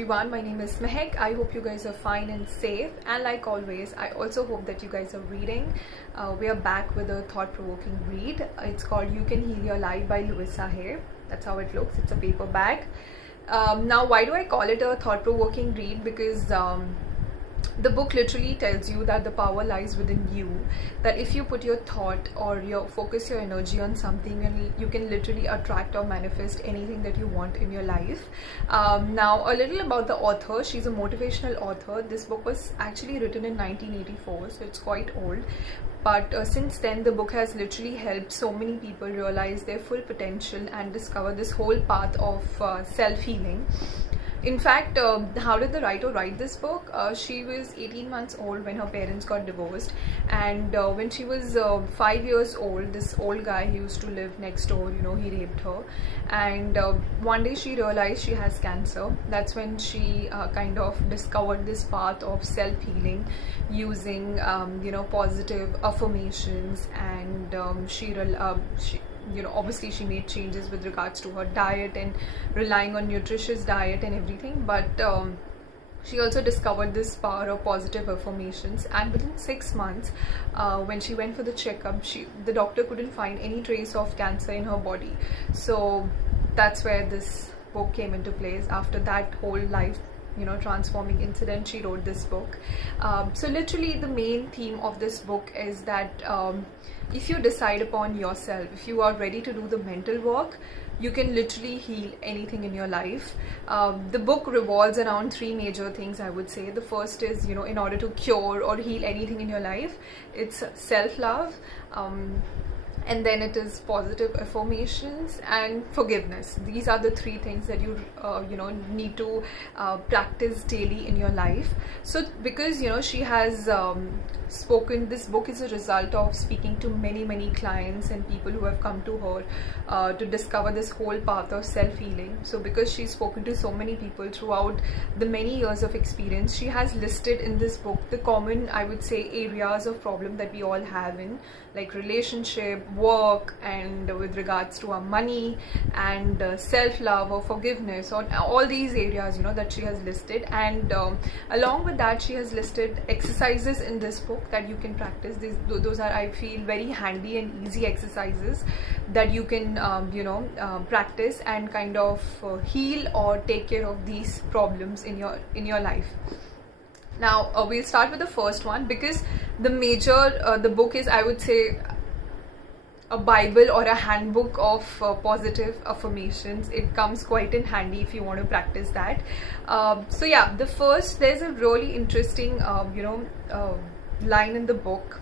everyone, my name is Mehek. I hope you guys are fine and safe, and like always I also hope that you guys are reading. We are back with a thought-provoking read. It's called You Can Heal Your Life by Louisa Hay. That's how it looks. It's a paperback. Now why do I call it a thought-provoking read? Because the book literally tells you that the power lies within you, that if you put your thought or focus your energy on something, you can literally attract or manifest anything that you want in your life. Now a little about the author. She's a motivational author. This book was actually written in 1984, so it's quite old, but since then the book has literally helped so many people realize their full potential and discover this whole path of self-healing. In fact, how did the writer write this book? She was 18 months old when her parents got divorced, and when she was 5 years old, this old guy who used to live next door, he raped her, and one day she realized she has cancer. That's when she kind of discovered this path of self-healing using positive affirmations, and she obviously she made changes with regards to her diet and relying on nutritious diet and everything, but she also discovered this power of positive affirmations. And within 6 months, when she went for the checkup, the doctor couldn't find any trace of cancer in her body. So that's where this book came into place. After that whole life transforming incident, she wrote this book. So literally the main theme of this book is that if you decide upon yourself, if you are ready to do the mental work, you can literally heal anything in your life. The book revolves around 3 major things, I would say. The first is, in order to cure or heal anything in your life, it's self-love, and then it is positive affirmations and forgiveness. These are the 3 things that you need to practice daily in your life. So because she has spoken, this book is a result of speaking to many clients and people who have come to her to discover this whole path of self-healing. So because she's spoken to so many people throughout the many years of experience, she has listed in this book the common, I would say, areas of problem that we all have in, like relationship, work, and with regards to our money, and self-love or forgiveness, or all these areas that she has listed. And along with that, she has listed exercises in this book that you can practice. Those are, I feel, very handy and easy exercises that you can practice and kind of heal or take care of these problems in your life. Now we'll start with the first one, because the book is, I would say, a Bible or a handbook of positive affirmations. It comes quite in handy if you want to practice that. So yeah, there's a really interesting line in the book.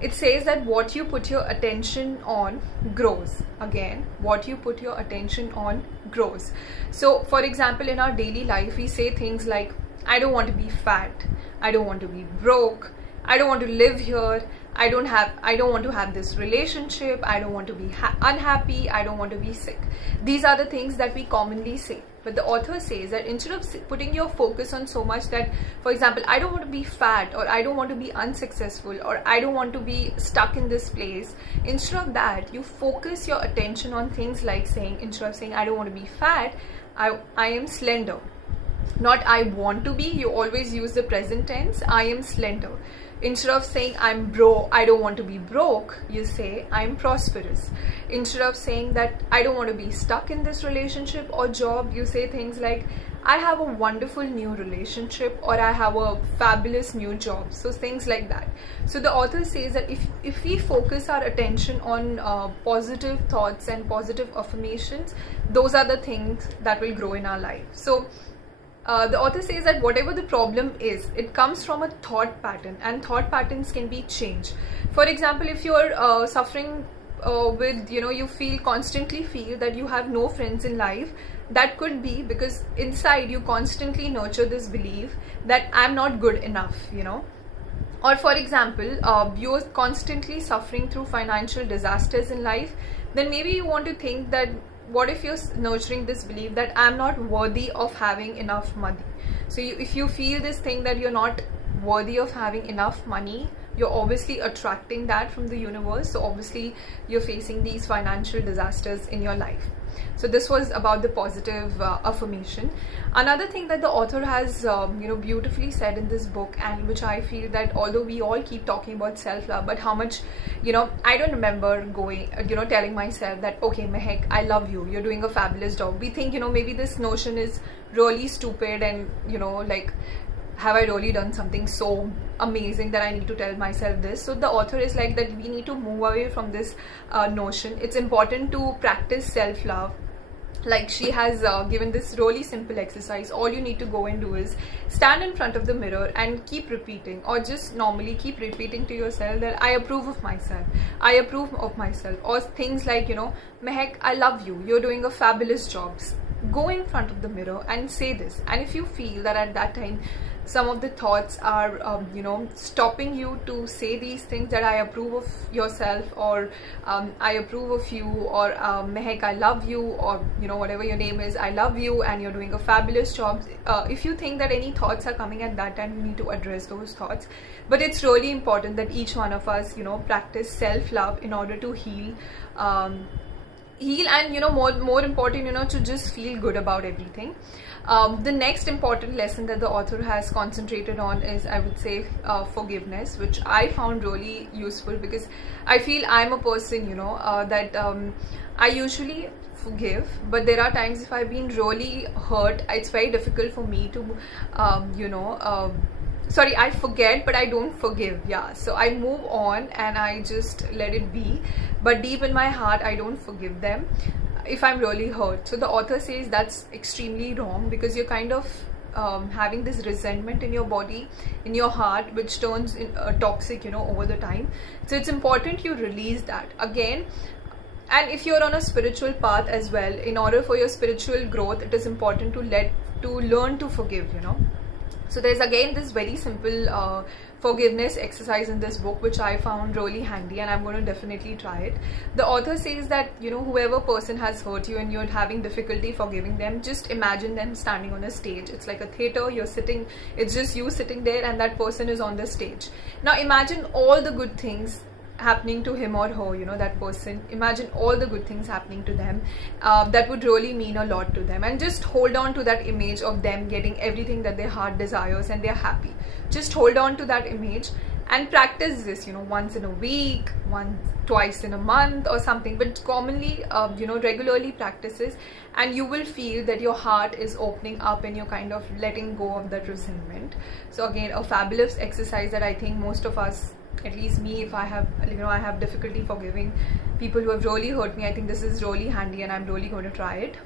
It says that what you put your attention on grows. Again, what you put your attention on grows. So for example, in our daily life, we say things like, I don't want to be fat, I don't want to be broke, I don't want to live here, I don't want to have this relationship, I don't want to be unhappy, I don't want to be sick. These are the things that we commonly say. But the author says that instead of putting your focus on so much that, for example, I don't want to be fat, or I don't want to be unsuccessful, or I don't want to be stuck in this place, instead of that, you focus your attention on things like saying, instead of saying I don't want to be fat, I am slender. Not I want to be, you always use the present tense, I am slender. Instead of saying I don't want to be broke, you say I'm prosperous. Instead of saying that I don't want to be stuck in this relationship or job, you say things like I have a wonderful new relationship, or I have a fabulous new job. So things like that. So the author says that if we focus our attention on positive thoughts and positive affirmations, those are the things that will grow in our life. So the author says that whatever the problem is, it comes from a thought pattern, and thought patterns can be changed. For example, if you're suffering with, you constantly feel that you have no friends in life, that could be because inside you constantly nurture this belief that I'm not good enough, Or for example, you're constantly suffering through financial disasters in life, then maybe you want to think that, what if you're nurturing this belief that I'm not worthy of having enough money? So if you feel this thing that you're not worthy of having enough money, you're obviously attracting that from the universe. So obviously you're facing these financial disasters in your life. So this was about the positive affirmation. Another thing that the author has beautifully said in this book, and which I feel that although we all keep talking about self-love, but how much, I don't remember going, telling myself that, okay, Mehak, I love you, you're doing a fabulous job. We think, maybe this notion is really stupid, and like, have I really done something so amazing that I need to tell myself this? So the author is like that we need to move away from this notion. It's important to practice self-love. Like, she has given this really simple exercise. All you need to go and do is stand in front of the mirror and keep repeating, or just normally keep repeating to yourself that I approve of myself, I approve of myself, or things like, Mehak, I love you, you're doing a fabulous job. Go in front of the mirror and say this. And if you feel that at that time some of the thoughts are stopping you to say these things, that I approve of yourself, or I approve of you, or Mehak, I love you, or whatever your name is, I love you and you're doing a fabulous job. If you think that any thoughts are coming at that time, you need to address those thoughts. But it's really important that each one of us practice self-love in order to heal and more important, to just feel good about everything. The next important lesson that the author has concentrated on is, I would say, forgiveness, which I found really useful, because I feel I'm a person that I usually forgive, but there are times if I've been really hurt, it's very difficult for me to I forget, but I don't forgive. So I move on and I just let it be, but deep in my heart I don't forgive them if I'm really hurt. So the author says that's extremely wrong, because you're kind of having this resentment in your body, in your heart, which turns toxic over the time. So it's important you release that again. And if you're on a spiritual path as well, in order for your spiritual growth, it is important to learn to forgive. So there's again this very simple forgiveness exercise in this book, which I found really handy, and I'm going to definitely try it. The author says that whoever person has hurt you and you're having difficulty forgiving them, just imagine them standing on a stage. It's like a theater. You're sitting, it's just you sitting there, and that person is on the stage. Now imagine all the good things happening to him or her, that person. Imagine all the good things happening to them. That would really mean a lot to them, and just hold on to that image of them getting everything that their heart desires and they're happy. Just hold on to that image and practice this, once in a week, twice in a month or something, but commonly, regularly practices, and you will feel that your heart is opening up and you're kind of letting go of that resentment. So again, a fabulous exercise that I think most of us, at least me, if I have I have difficulty forgiving people who have really hurt me, I think this is really handy and I'm really going to try it.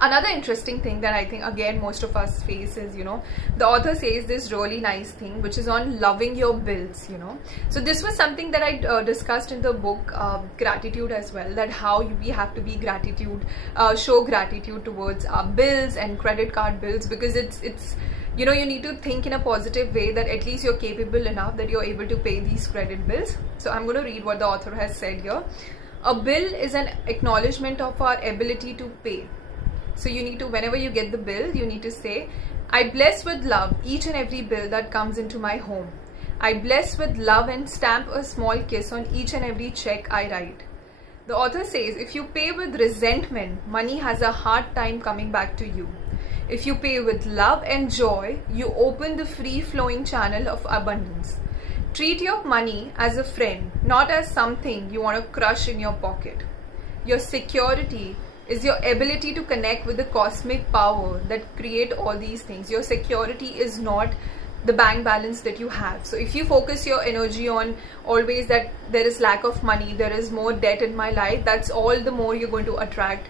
Another interesting thing that I think again most of us face is, the author says this really nice thing, which is on loving your bills. So this was something that I discussed in the book Gratitude as well, that how we have to be show gratitude towards our bills and credit card bills, because it's you need to think in a positive way that at least you're capable enough that you're able to pay these credit bills. So I'm going to read what the author has said here. A bill is an acknowledgement of our ability to pay. So you need to, whenever you get the bill, you need to say, I bless with love each and every bill that comes into my home. I bless with love and stamp a small kiss on each and every check I write. The author says, if you pay with resentment, money has a hard time coming back to you. If you pay with love and joy, you open the free-flowing channel of abundance. Treat your money as a friend, not as something you want to crush in your pocket. Your security is your ability to connect with the cosmic power that create all these things. Your security is not the bank balance that you have. So if you focus your energy on always that there is lack of money, there is more debt in my life, that's all the more you're going to attract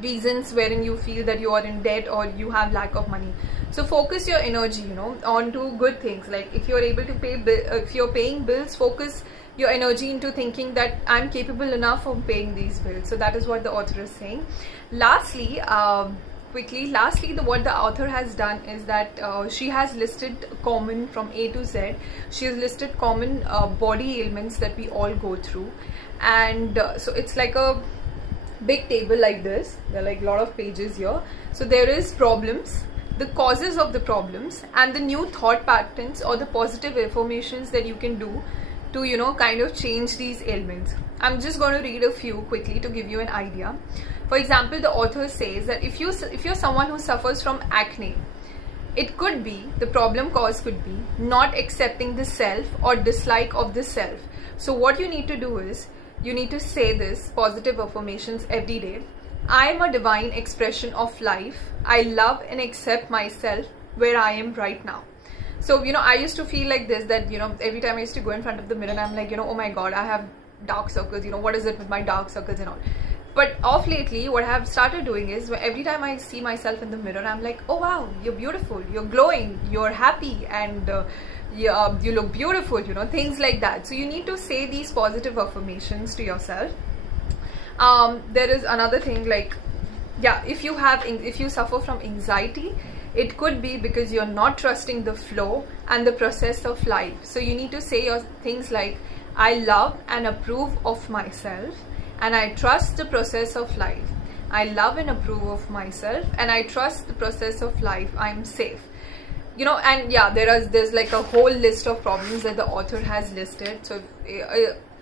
reasons wherein you feel that you are in debt or you have lack of money. So focus your energy on to good things. Like if you're able to pay if you're paying bills, focus your energy into thinking that I'm capable enough of paying these bills. So that is what the author is saying. Lastly, what the author has done is that she has listed common from A to Z. She has listed common body ailments that we all go through, and so it's like a big table like this. There are like a lot of pages here. So there is problems, the causes of the problems, and the new thought patterns or the positive affirmations that you can do to, you know, kind of change these ailments. I'm just going to read a few quickly to give you an idea. For example, the author says that if you're someone who suffers from acne, it could be, the problem cause could be not accepting the self or dislike of the self. So what you need to do is, you need to say this positive affirmations every day. I am a divine expression of life. I love and accept myself where I am right now. So, you know, I used to feel like this, that, you know, every time I used to go in front of the mirror and I'm like, you know, oh my God, I have dark circles, you know, what is it with my dark circles and all. But of lately, what I have started doing is, every time I see myself in the mirror, I'm like, oh wow, you're beautiful, you're glowing, you're happy, and you look beautiful, you know, things like that. So you need to say these positive affirmations to yourself. There is another thing, like, yeah, if you suffer from anxiety, it could be because you're not trusting the flow and the process of life. So you need to say your things like, I love and approve of myself, and I trust the process of life. I love and approve of myself, and I trust the process of life. I'm safe. You know, and yeah, there's like a whole list of problems that the author has listed. So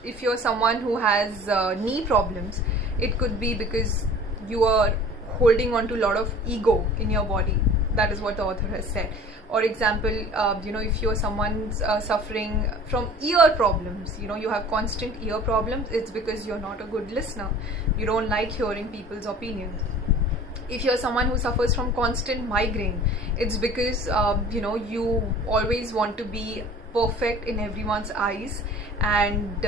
if you're someone who has knee problems, it could be because you are holding on to a lot of ego in your body. That is what the author has said. Or example, you know, if you're someone suffering from ear problems, you know, you have constant ear problems, it's because you're not a good listener. You don't like hearing people's opinions. If you're someone who suffers from constant migraine, it's because, you know, you always want to be perfect in everyone's eyes, and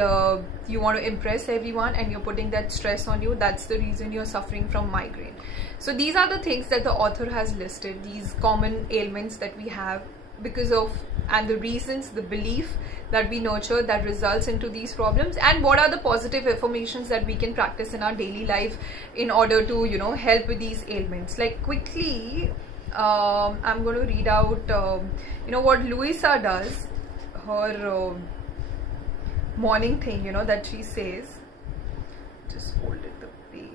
you want to impress everyone, and you're putting that stress on you. That's the reason you're suffering from migraine. So these are the things that the author has listed, these common ailments that we have because of, and the reasons, the belief that we nurture that results into these problems, and what are the positive affirmations that we can practice in our daily life in order to, you know, help with these ailments. Like quickly, I'm going to read out, you know, what Louisa does, her morning thing, you know, that she says. Just folded the page.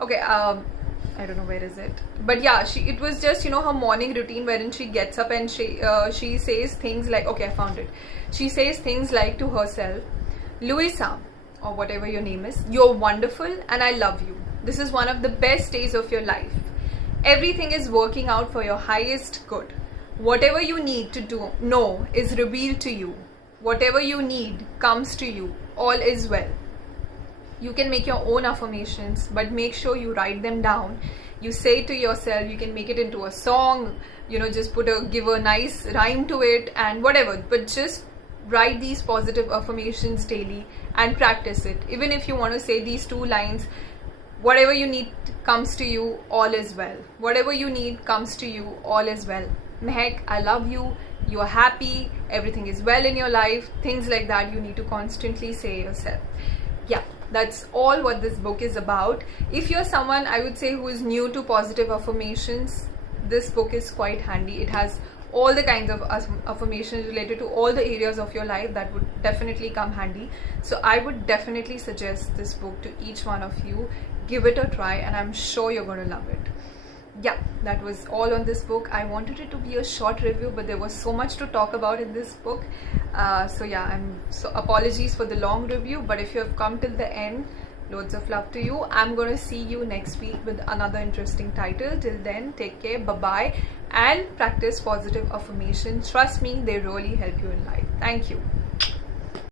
Okay, I don't know where is it, but yeah, it was just, you know, her morning routine wherein she gets up and she says things like, okay, I found it. She says things like to herself, Louisa, or whatever your name is, you're wonderful and I love you. This is one of the best days of your life. Everything is working out for your highest good. Whatever you need to know is revealed to you. Whatever you need comes to you. All is well. You can make your own affirmations, but make sure you write them down. You say to yourself, you can make it into a song, you know, just give a nice rhyme to it and whatever, but just write these positive affirmations daily and practice it. Even if you want to say these 2 lines, whatever you need comes to you, all is well. Whatever you need comes to you, all is well. Mehak, I love you. You are happy. Everything is well in your life. Things like that you need to constantly say yourself. Yeah, that's all what this book is about. If you're someone, I would say, who is new to positive affirmations, this book is quite handy. It has all the kinds of affirmations related to all the areas of your life that would definitely come handy. So I would definitely suggest this book to each one of you. Give it a try and I'm sure you're going to love it. Yeah, that was all on this book. I wanted it to be a short review, but there was so much to talk about in this book. So yeah, apologies for the long review, but if you have come till the end, loads of love to you. I'm going to see you next week with another interesting title. Till then, take care, bye-bye, and practice positive affirmations. Trust me, they really help you in life. Thank you.